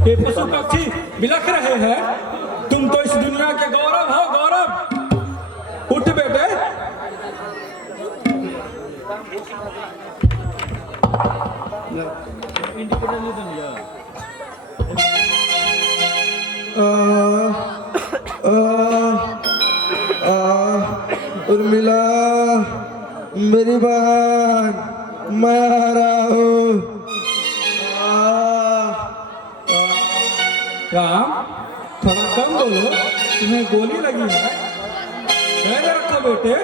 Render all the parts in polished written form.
ये पशु पक्षी बिलख रहे हैं। तुम तो इस दुनिया के गौरव हो, गौरव। उठ बेटे। उर्मिला, मेरी बहन, मैं आ रहा हूँ। राम, थोड़ा कम बोलो, तुम्हें गोली लगी है। धैर्य रखो बेटे।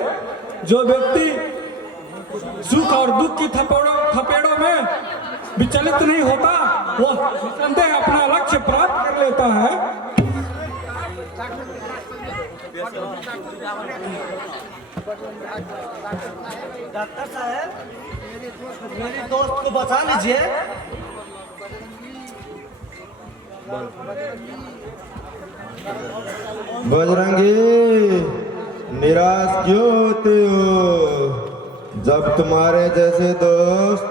जो व्यक्ति सुख और दुख की थपेड़ों में विचलित नहीं होता, वो निसंदेह अपना लक्ष्य प्राप्त कर लेता है। डॉक्टर साहब, मेरी दोस्त को बचा लीजिए। बजरंगी, निराश क्यों होते हो? जब तुम्हारे जैसे दोस्त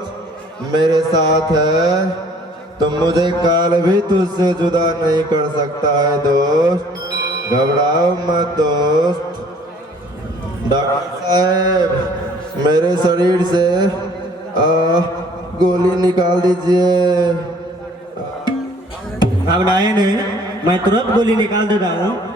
मेरे साथ है तो मुझे काल भी तुझसे जुदा नहीं कर सकता है दोस्त। घबराओ मत दोस्त। डॉक्टर साहब, मेरे शरीर से गोली निकाल दीजिए। घबराए नहीं, मैं तुरंत गोली निकाल दे रहा हूँ।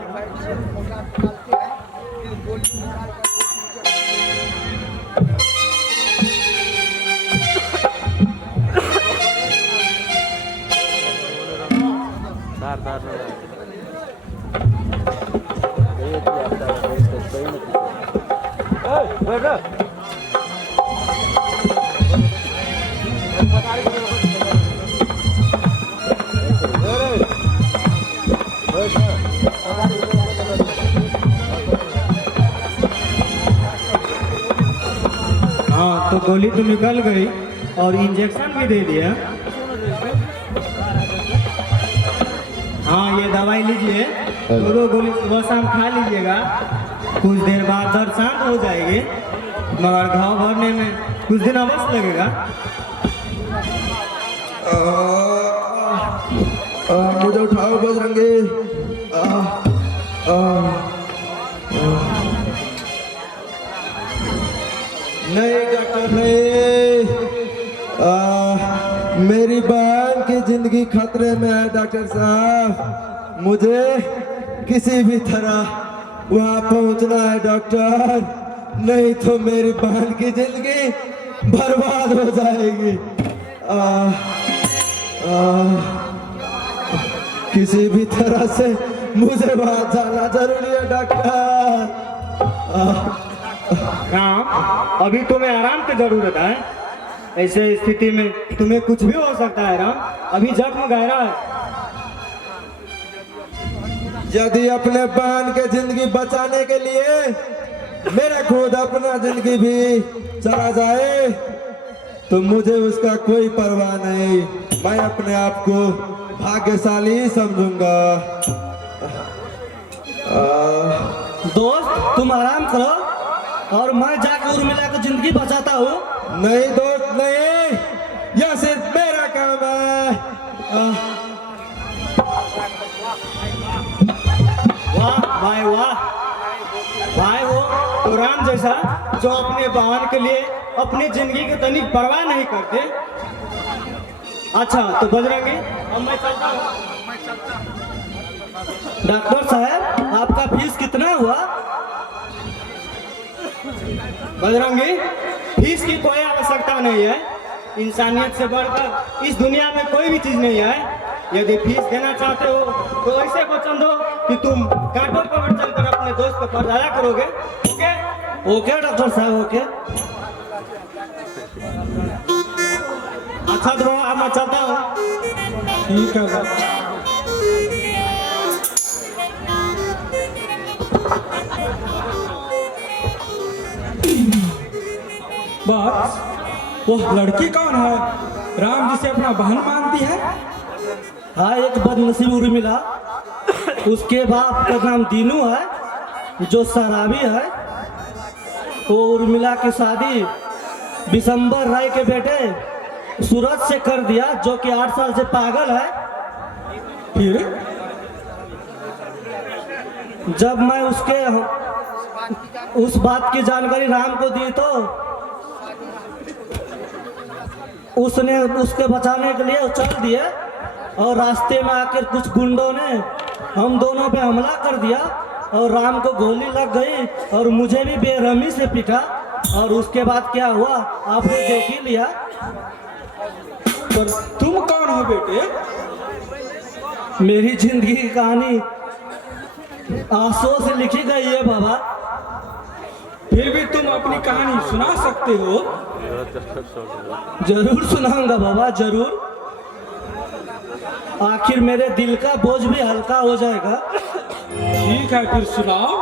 हाँ, तो गोली तो निकल गई और इंजेक्शन भी दे दिया। हाँ, ये दवाई लीजिए, दो गोली सुबह शाम खा लीजिएगा। कुछ देर बाद दर्द शांत हो जाएगी, मगर घाव भरने में कुछ दिन अवश्य लगेगा। मुझे उठाओ बजरंगी। नहीं डॉक्टर नहीं, मेरी बहन की जिंदगी खतरे में है डॉक्टर साहब। मुझे किसी भी तरह वहाँ पहुँचना है डॉक्टर, नहीं तो मेरी बहन की जिंदगी बर्बाद हो जाएगी। किसी भी तरह से मुझे वहाँ जाना जरूरी है डॉक्टर। राम, अभी तुम्हें आराम की जरूरत है। ऐसे स्थिति में तुम्हें कुछ भी हो सकता है राम। अभी जख्म गहरा है। यदि अपने बहन के जिंदगी बचाने के लिए मेरा खुद अपना जिंदगी भी चला जाए तो मुझे उसका कोई परवाह नहीं। मैं अपने आप को भाग्यशाली समझूंगा। दोस्त, तुम आराम करो और मैं जाकर उर्मिला को जिंदगी बचाता हूँ। नहीं दोस्त नहीं, यह सिर्फ मेरा काम है। वाह भाई वाह, भाई वो तो राम जैसा जो अपने बहन के लिए अपनी जिंदगी की तनिक परवाह नहीं करते। अच्छा तो बजरंगी, अब मैं चलता हूँ। डॉक्टर साहब, आपका फीस कितना हुआ? बजरंगी, फीस की कोई आवश्यकता नहीं है। इंसानियत से बढ़कर इस दुनिया में कोई भी चीज नहीं है। यदि फीस देना चाहते हो तो ऐसे वचन दो कि तुम कांटों पर चलकर अपने दोस्त को फरजाया करोगे। ओके ओके डॉक्टर साहब, ओके। अच्छा तो अब मैं चलता हूँ। ठीक है। बस वो लड़की कौन है? राम जी से अपना बहन मानती है। हाँ, एक बदनसीब उर्मिला, उसके बाप का नाम दीनू है जो शराबी है। वो उर्मिला की शादी विशंबर राय के बेटे सूरज से कर दिया, जो कि 8 साल से पागल है। फिर जब मैं उस बात की जानकारी राम को दी तो उसने उसके बचाने के लिए चल दिए और रास्ते में आकर कुछ गुंडों ने हम दोनों पे हमला कर दिया और राम को गोली लग गई और मुझे भी बेरहमी से पीटा। और उसके बाद क्या हुआ आपने देख ही लिया। पर तुम कौन हो बेटे? मेरी जिंदगी की कहानी आंसुओं से लिखी गई है बाबा। फिर भी तुम अपनी कहानी सुना सकते हो। जरूर सुनाऊंगा बाबा, जरूर। आखिर मेरे दिल का बोझ भी हल्का हो जाएगा। ठीक है, फिर सुनाओ।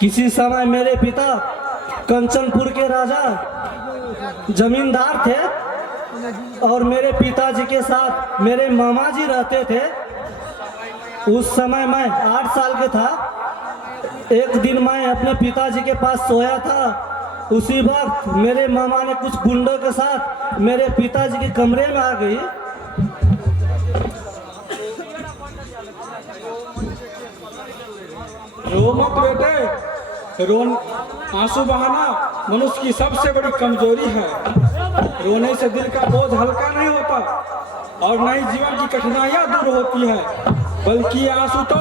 किसी समय मेरे पिता कंचनपुर के राजा जमींदार थे और मेरे पिताजी के साथ मेरे मामा जी रहते थे। उस समय मैं 8 साल के था। एक दिन मैं अपने पिताजी के पास सोया था। उसी वक्त मेरे मामा ने कुछ गुंडों के साथ मेरे पिताजी के कमरे में आ गई। रो मत बेटे। आंसू बहाना मनुष्य की सबसे बड़ी कमजोरी है। रोने से दिल का बोझ हल्का नहीं होता और न ही जीवन की कठिनाइयां दूर होती है, बल्कि आंसू तो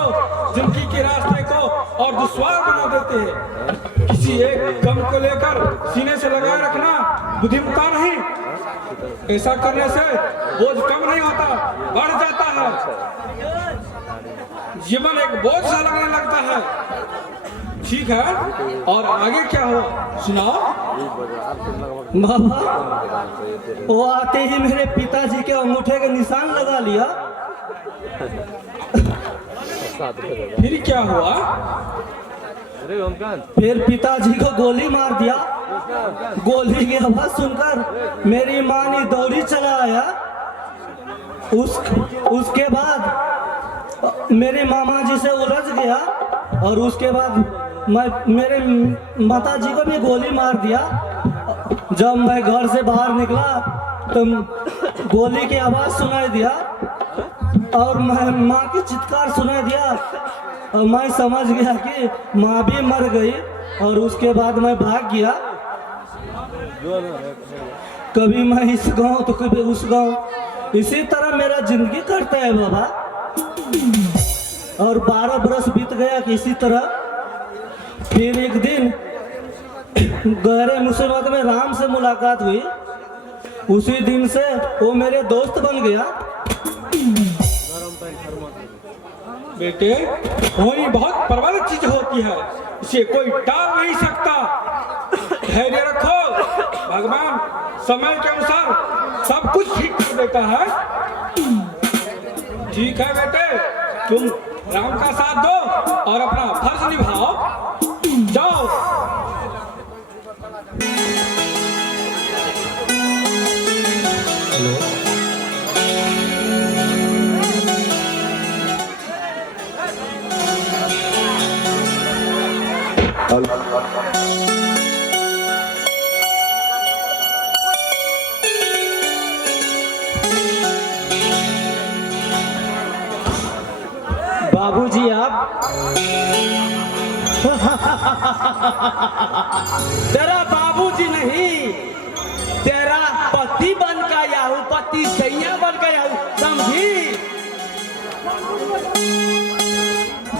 जिंदगी के रास्ते को और दुश्वार बना देते हैं। किसी एक गम को लेकर सीने से लगाए रखना बुद्धिमत्ता नहीं। ऐसा करने से बोझ कम नहीं होता, बढ़ जाता है। जीवन एक बोझ सा लगने लगता है। ठीक है, और आगे क्या हुआ सुनाओ। बाबा, वो आते ही मेरे पिताजी के अंगूठे के निशान लगा लिया। फिर क्या हुआ? फिर पिताजी को गोली मार दिया। गोली की आवाज सुनकर मेरी माँ ने दौड़ी चला आया। उसके बाद मेरे मामा जी से उलझ गया और उसके बाद मेरे माता जी को भी गोली मार दिया। जब मैं घर से बाहर निकला तो गोली की आवाज सुनाई दिया और मैं माँ की चित्कार सुनाई दिया और मैं समझ गया कि माँ भी मर गई। और उसके बाद मैं भाग गया। कभी मैं इस गांव तो कभी उस गांव, इसी तरह मेरा जिंदगी कटता है बाबा। और 12 बरस बीत गया कि इसी तरह। फिर एक दिन गहरे मुसीबत में राम से मुलाकात हुई। उसी दिन से वो मेरे दोस्त बन गया। बेटे, होनी बहुत प्रबल चीज होती है, इसे कोई टाल नहीं सकता। धैर्य रखो, भगवान समय के अनुसार सब कुछ ठीक कर देता है। ठीक है बेटे, तुम राम का साथ दो और अपना फर्ज निभाओ। जाओ। बाबूजी आप तेरा बाबूजी नहीं, तेरा पति बन का याहू, पति सैया बन का याहू, समझी?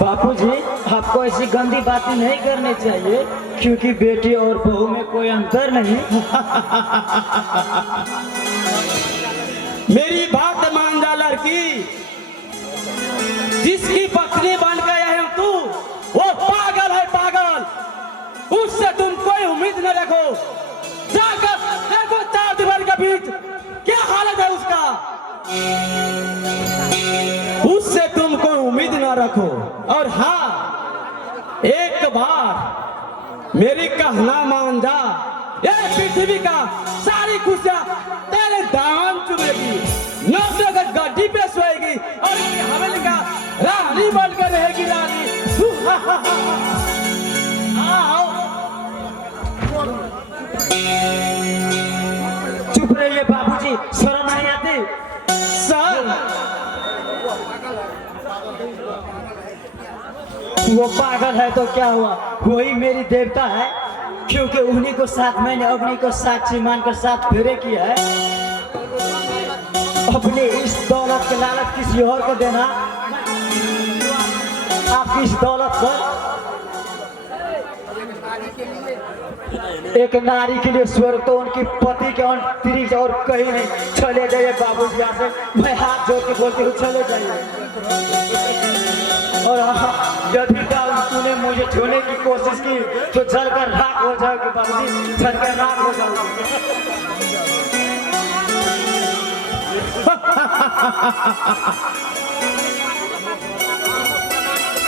बापूजी, आपको ऐसी गंदी बातें नहीं करनी चाहिए, क्योंकि बेटी और बहू में कोई अंतर नहीं। मेरी बात मान जा लड़की। जिसकी पत्नी बन गया है तू, वो पागल है, पागल। उससे तुम कोई उम्मीद न रखो। जाकर देखो 4 दीवार के बीच क्या हालत है उसका। उससे तुम कोई उम्मीद न रखो। और हाँ, एक बार मेरी कहना मान जा, ये पृथ्वी का सारी खुशियां तेरे दामन चुमेगी। 900 गज गड्डी पे सोएगी और इसकी हवेली का रानी बनकर रहेगी, रानी। आओ। चुप रहिए बाबूजी, शर्म नहीं आती। वो पागल है तो क्या हुआ, वही मेरी देवता है, क्योंकि उन्हीं को साथ मैंने अग्नि को साक्षी मानकर साथ फेरे किया है। अपने इस दौलत के लालच किसी और को देना, आपकी इस दौलत पर एक नारी के लिए स्वर्ग तो उनकी पति के अंतरिक्ष और कहीं नहीं। चले जाइए बाबूजी यहाँ से, मैं हाथ जोड़ के बोलती हूँ चले जाइए। और हाँ, यदि तूने मुझे छूने की कोशिश की तो जलकर राख हो जाओगे बाबूजी, जलकर राख हो जाओगे।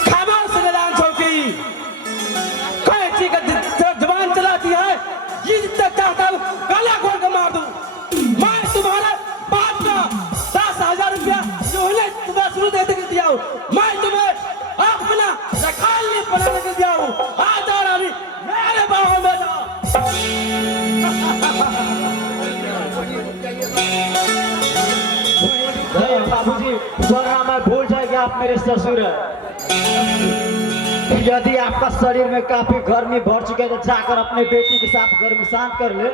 खामोश निदान चौकी, कैसी का जबान चलाती है, ये जितना चाहता हूँ गला खोल कर मार दूं। मैं तुम्हारे बाप का 10,000 रुपया जो है तुम्हें शुरू देते कर दिया हूँ, मैं तुम्हें अपना रखाल नहीं बनाने कर दिया हूँ। आ जा रानी, मेरे बाहों में जा। बाबूजी, वरना मैं भूल जाएगा आप मेरे ससुर हैं। यदि आपका शरीर में काफी गर्मी भर चुके तो जाकर अपने बेटी के साथ गर्मी शांत कर ले।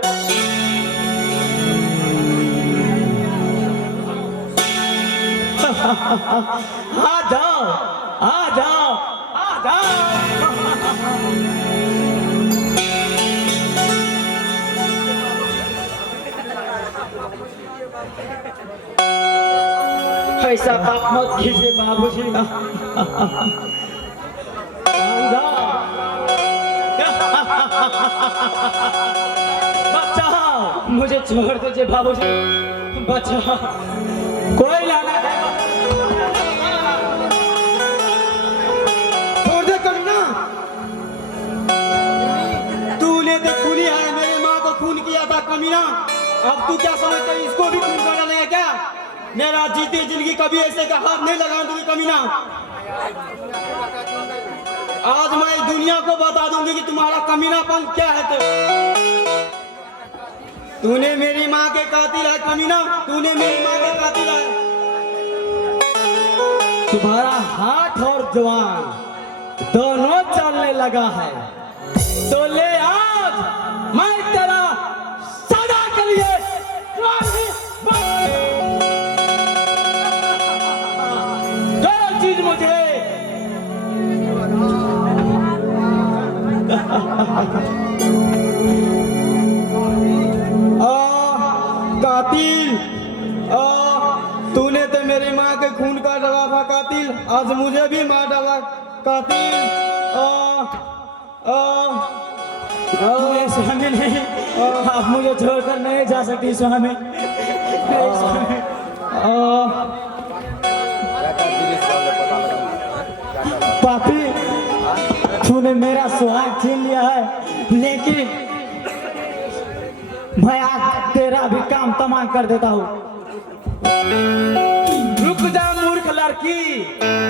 आ जाओ, आ जाओ, आ जाओ। ऐसा पाप मत कीजिए बाबूजी। बचाओ, मुझे छोड़ दीजिए बाबूजी, बचाओ। कोई लाना है छोड़ दे कमीना। तूने तो खूनी है, मेरी माँ को खून किया था कमीना। अब तू क्या समझता है इसको भी खून कर डालेगा क्या? मेरा जीती जिंदगी कभी ऐसे का हाथ नहीं लगा दूंगी कमीना। आज मैं दुनिया को बता दूंगी कि तुम्हारा कमीनापन क्या है। तूने मेरी माँ के कातिल है कमीना, तूने मेरी माँ के कातिल है। तुम्हारा हाथ और जवान दोनों चलने लगा है, तो ले आज मैं तेरा सदा के लिए जो चीज मुझे कातिल, तूने तो मेरी माँ के खून का डाला था कातिल, आज मुझे भी मार डाला कातिल। स्वामी नहीं, आप मुझे छोड़कर नहीं जा सकती स्वामी, नहीं स्वामी। पापी, तूने मेरा सुहाग छीन लिया है, लेकिन मैं आज तेरा भी काम तमाम कर देता हूँ। रुक जा मूर्ख लड़की,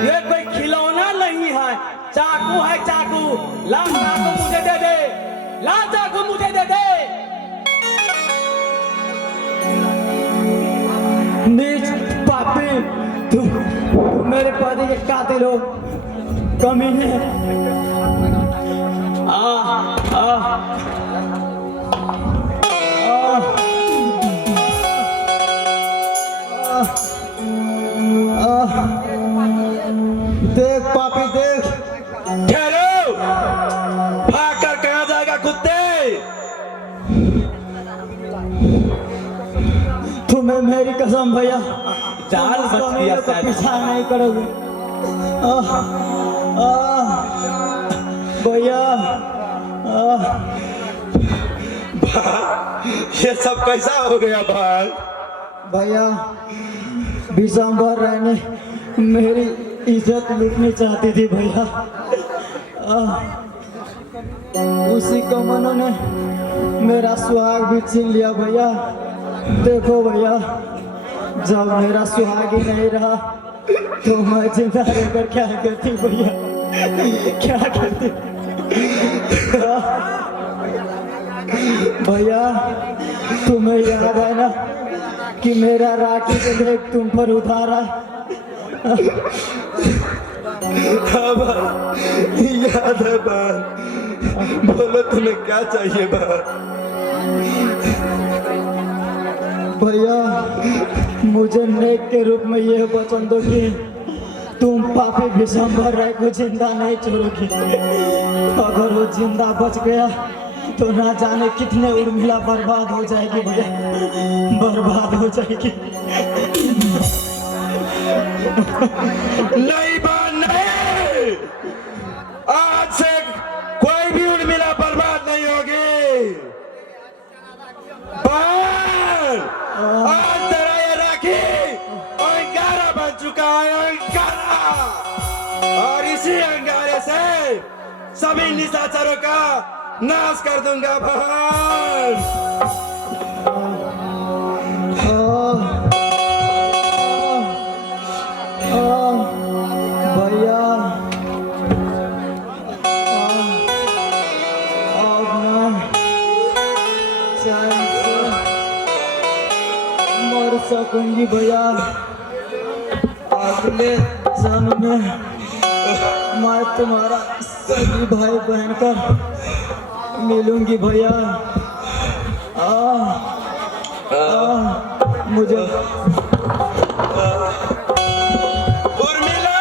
ये कोई खिलौना नहीं है, चाकू है चाकू। ला चाकू मुझे दे दे, ला चाकू मुझे दे दे। नीच पापी, तुम मेरे पति के कातिल हो, कमीने। देख पापी देख, ठहरो, भाग कर कहाँ जाएगा कुत्ते? तुम्हें मेरी कसम भैया, जान बच गया तो पीछा नहीं करोगे भैया। ये सब कैसा हो गया भाई? भैया, विशंबर रहने मेरी इज्जत लूटनी चाहती थी भैया। उसी कमनों ने मेरा सुहाग भी छीन लिया भैया। देखो भैया, जब मेरा सुहाग ही नहीं रहा तो मैं जिंदा रहकर क्या करती भैया, क्या करती भैया। तुम्हें याद है ना कि मेरा राखी के लिए तुम पर उधार है। हाँ बा, याद है बा। बोलो तुम्हें क्या चाहिए बा? भैया मुझे नेक के रूप में यह वचन दो कि तुम पापी विशंबर राय को जिंदा नहीं छोड़ोगी। अगर वो जिंदा बच गया तो ना जाने कितने उर्मिला बर्बाद हो जाएगी भैया, बर्बाद हो जाएगी। नहीं बा, नहीं। आज से कोई भी उर्मिला बर्बाद नहीं होगी। आज तेरा ये राखी अंगारा बन चुका है, अंगारा। और इसी अंगारे से सभी निशाचरों का नाश कर दूंगा भगवान। भैया अब मैं चैन से मर सकूंगी भैया। अगले जन्म में मैं तुम्हारा सभी भाई बहन कर मिलूंगी भैया। मुझे उर्मिला!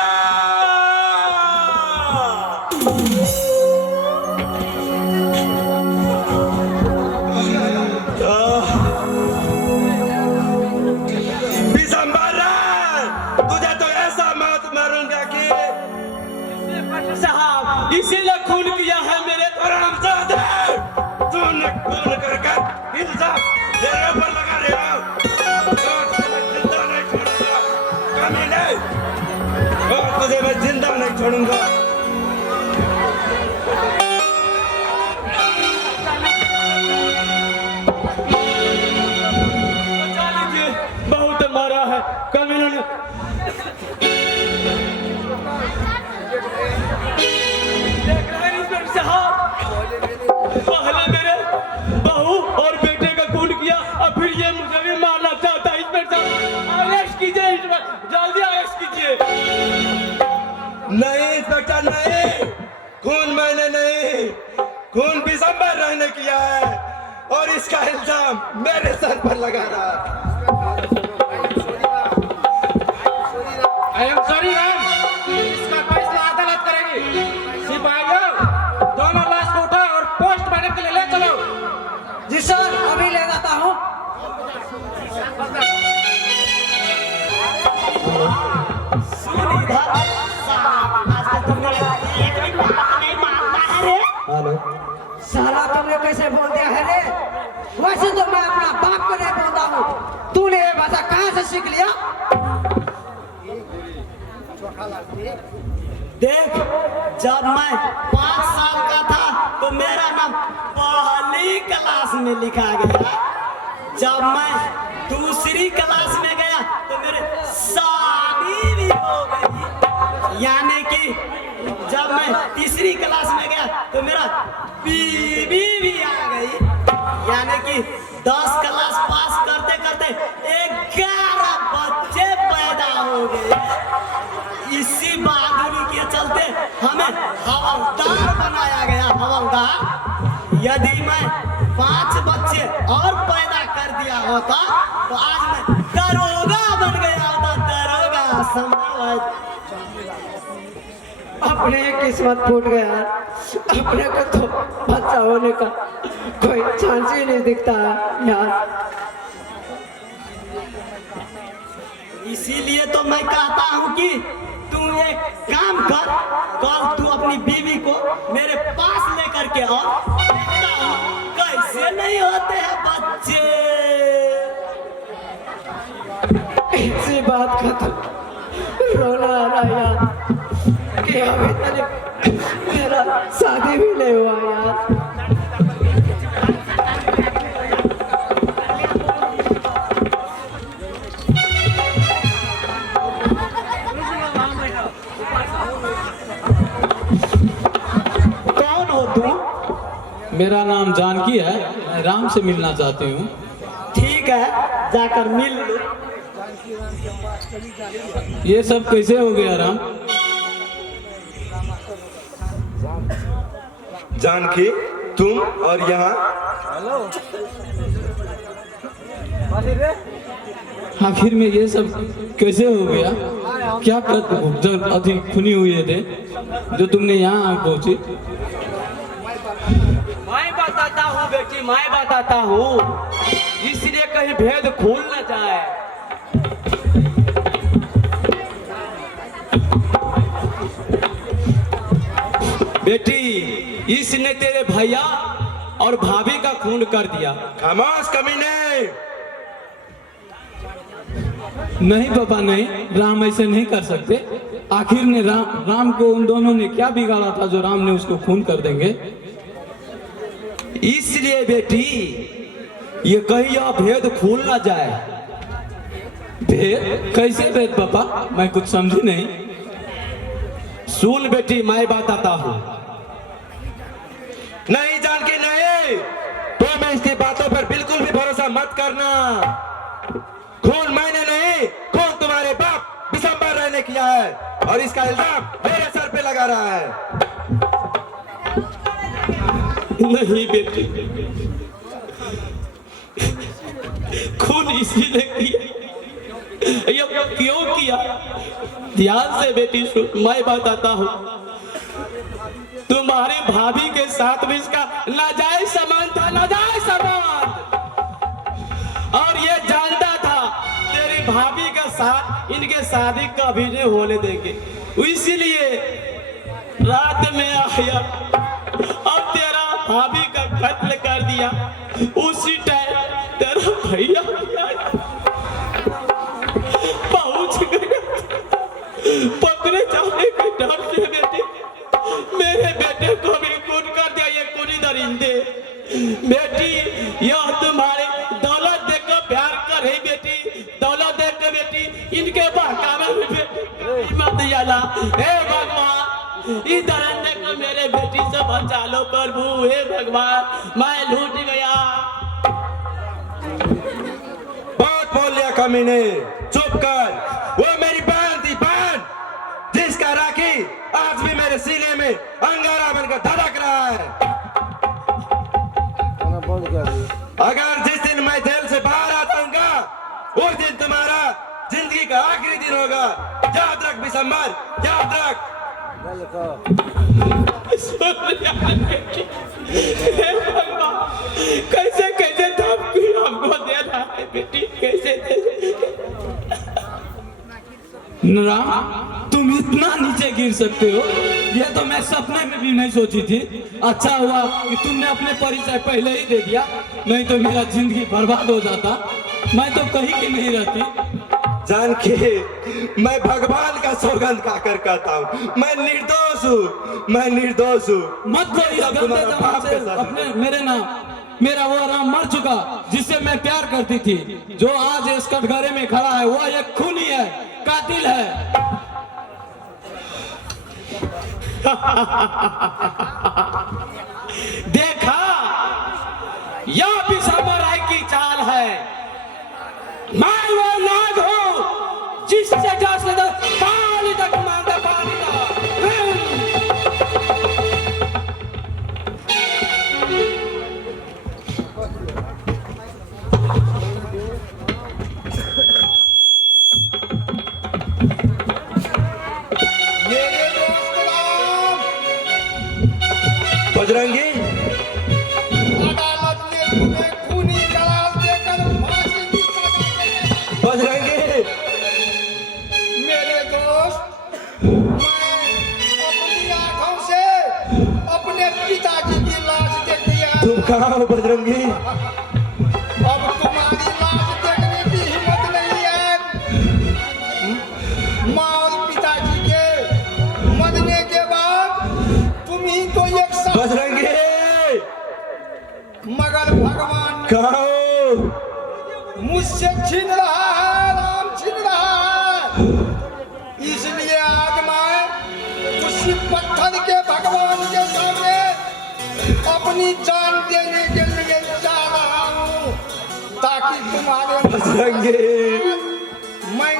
विशंबरा, तुझे तो ऐसा मौत मारूंगा कि साहब इसीलिए खून किया है मेरे हरामजादे! तूने खून कर इंसाफ मेरे ऊपर लगा रहे हो। जिंदा नहीं छोड़ूंगा कमीने, और तुझे मैं जिंदा नहीं छोड़ूंगा। बचा लीजिए, बहुत मारा है कमीनों ने। देख रहे हैं इंस्पेक्टर साहब, पहले मेरे बहू और बेटे का खून किया, अब फिर ये मुझे भी मारना चाहता है। इंस्पेक्टर साहब अरेस्ट कीजिए, जल्दी अरेस्ट कीजिए। नहीं इंस्पेक्टर, नहीं। खून मैंने नहीं, खून विशंबर राय ने किया है और इसका इल्जाम मेरे सर पर लगा रहा है। आई एम सॉरी मैम, इसका फैसला अदालत करेगी। सिपाहियों, दोनों लाश को उठाओ और पोस्टमार्टम के लिए ले चलो। जी सर, अभी ले जाता हूँ। साला तुमने कैसे बोल दिया है रे? वैसे तो मैं अपना बाप को नहीं बोलता हूँ, तूने ये भाषा कहाँ से सीख लिया? देख, जब मैं 5 साल का था तो मेरा नाम पहली क्लास में लिखा गया। जब मैं दूसरी क्लास में गया तो मेरे शादी भी हो गई। यानी कि जब मैं तीसरी क्लास में गया तो मेरा बीवी भी आ गई। यानी कि 10 क्लास पास करते करते 11 बच्चे पैदा हो गए। इसी बहादुरी के चलते हमें हवलदार बनाया गया, हवलदार। यदि मैं 5 बच्चे और पैदा कर दिया होता तो आज मैं दरोगा बन गया होता, दरोगा। संभव अपने किस्मत फूट गया, अपने को तो बच्चा होने का कोई चांस ही नहीं दिखता है यार। इसीलिए तो मैं कहता हूँ कि तू एक काम कर, कल तू अपनी बीवी को मेरे पास लेकर के आओ। देखता हूँ कैसे नहीं होते हैं बच्चे। इसी बात का तो रोना आ रहा है यार कि अभी तक मेरा शादी भी नहीं हुआ यार। कौन हो तू? मेरा नाम जानकी है, मैं राम से मिलना चाहती हूँ। ठीक है, जाकर मिल लो। ये सब कैसे हो गया राम? जानकी, तुम और यहाँ आखिर में ये सब कैसे हो गया? क्या जब अधिक खूनी हुए थे जो तुमने यहाँ पहुंची? मैं बताता हूँ बेटी, मैं बताता हूँ, इसलिए कहीं भेद खुल न जाए। बेटी, इसने तेरे भैया और भाभी का खून कर दिया। खामोश कमीने। नहीं पापा नहीं, राम ऐसे नहीं कर सकते। आखिर ने राम को उन दोनों ने क्या बिगाड़ा था जो राम ने उसको खून कर देंगे? इसलिए बेटी, ये कहीं यह भेद खुल ना जाए। भेद? कैसे भेद पापा? मैं कुछ समझी नहीं। सुन बेटी, मैं बताता हूँ। नहीं जानकी नहीं, तुम इसकी बातों पर बिल्कुल भी भरोसा मत करना। खून मैंने नहीं, खून तुम्हारे बाप बिशंबर राय ने किया है और इसका इल्जाम मेरे सर पे लगा रहा है। नहीं बेटी, खून इसीलिए किया। ये क्यों किया? ध्यान से बेटी सुन, मैं बताता हूँ। तुम्हारी भाभी के साथ भी इसका नाजायज संबंध था, नाजायज संबंध, और ये जानता था तेरी भाभी के साथ इनके शादी कभी नहीं होने देंगे। इसीलिए रात में आया और तेरा भाभी का कत्ल कर दिया। उसी टाइम तेरा भैया पहुंच गया। पकड़े जाने के डर से बेटी, मेरे बेटे को भी खून कर दिया। ये खूनी दरिंदे बेटी, यह तुम्हारे दौलत देखकर प्यार कर रही बेटी, दौलत देख कर बेटी इनके बहकावे में बेटी मत जाला। हे भगवान, इस दरिंदे को मेरे बेटी से बचा लो प्रभु। हे भगवान, मैं लूट गया। बहुत बोल लिया कमीने, चुप कर। वो मेरी बहन थी, बहन, जिसका राखी आज भी मेरे सीने में अंगारा बनकर धड़क रहा है। अगर जिस दिन मैं जेल से बाहर आ जाऊंगा, उस दिन तुम्हारा जिंदगी का आखिरी दिन होगा। याद रख बिशंबर, याद रख। कैसे कैसे धमकी हमको दे रहा है बेटी, कैसे राम, तुम इतना नीचे गिर सकते हो, ये तो मैं सपने में भी नहीं सोची थी। अच्छा हुआ कि तुमने अपने परिचय पहले ही दे दिया, नहीं तो मेरा जिंदगी बर्बाद हो जाता। मैं तो कहीं की नहीं रहती। जानकी, मैं भगवान का सौगंध खाकर कहता हूँ, मैं निर्दोष हूँ, मैं निर्दोष हूँ। मत बोल इस गंदे जबान से अपने मेरे नाम। मेरा वो राम मर चुका जिससे मैं प्यार करती थी, जो आज इस कटघरे में खड़ा है, वो एक खूनी है, कातिल है। देखा, यह बिशंबर राय की चाल है। मैं वो नाग हूँ जिससे पानी तक मांगा, पानी तक। बजरंगी, अदालत ने तुम्हें खूनी करार देकर फांसी की सजा देने का। बजरंगी, मेरे दोस्त, मैं अपनी आंखों से अपने पिताजी की लाश देख लिया। तुम कहाँ हो बजरंगी? अब तुम्हारी लाश देखने की हिम्मत नहीं है। माँ और पिताजी के मरने के बाद तुम ही तो एक बजरंगी, मगर भगवान कहाँ हो? मुझसे छीन रहा है, राम छीन रहा है। इसलिए आज मैं उसी पत्थर के भगवान के सामने अपनी जान देने के लिए जा रहा हूँ, ताकि तुम्हारे बजरंगी, मैं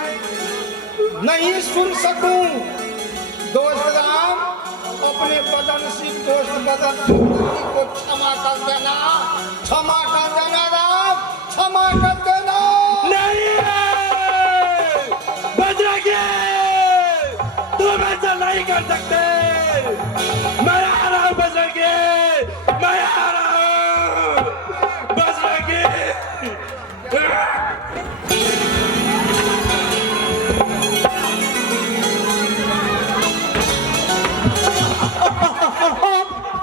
नहीं सुन सकूं। दोस्त राम, अब अपने बदनशील दोस्त बदन को क्षमा कर देना, क्षमा कर देना राम, क्षमा कर देना। नहीं बजरंगी, तुम ऐसा नहीं कर सकते। मैं आ रहा हूं बजरंगी, मैं आ रहा हूं बजरंगी।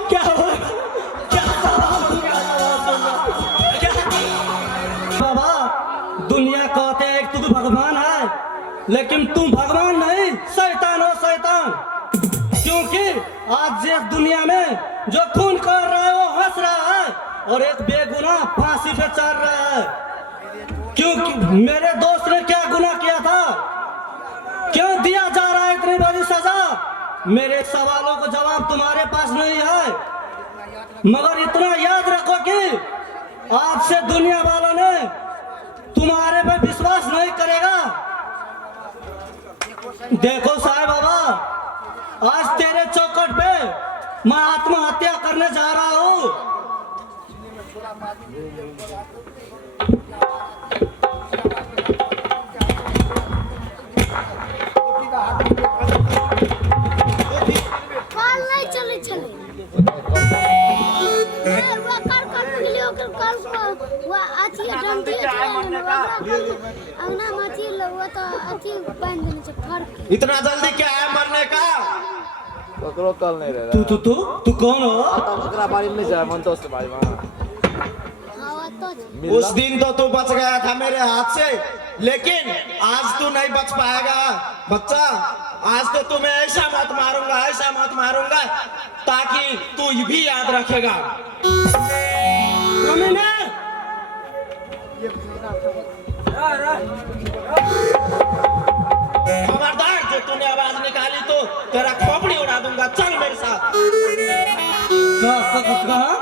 क्या हुआ? बाबा, दुनिया कहते हैं कि तू भगवान है, लेकिन तुम भगवान नहीं, शैतान हो शैतान। क्योंकि आज जिस दुनिया में जो खून कर रहा है वो हंस रहा है और एक बेगुनाह फांसी पे चढ़ रहा है। क्योंकि मेरे दोस्त ने क्या गुनाह किया था? क्यों दिया जा रहा है इतनी बड़ी सजा? मेरे सवालों का जवाब तुम्हारे पास नहीं है, मगर इतना याद रखो कि आज से दुनिया वालों ने तुम्हारे पे विश्वास नहीं करेगा। देखो साहब बाबा, आज तेरे चौखट पे मैं आत्महत्या करने जा रहा हूँ। कल नहीं चले चले वो कर मिले ओकर कल वो अथी डंडी अंगना मची लगवा तो अथी बांध देने से फर्क। इतना जल्दी क्या है मरने का? तू कौन हो? हाँ तो उस दिन तो तू बच गया था मेरे हाथ से, लेकिन आज तू नहीं बच पाएगा बच्चा। आज तो तुम्हें ऐसा मत मारूंगा, ऐसा मत मारूंगा ताकि तू भी याद रखेगा। खबरदार, जो तूने आवाज निकाली तो तेरा खोपड़ी उड़ा दूंगा। चल मेरे साथ। कहाँ?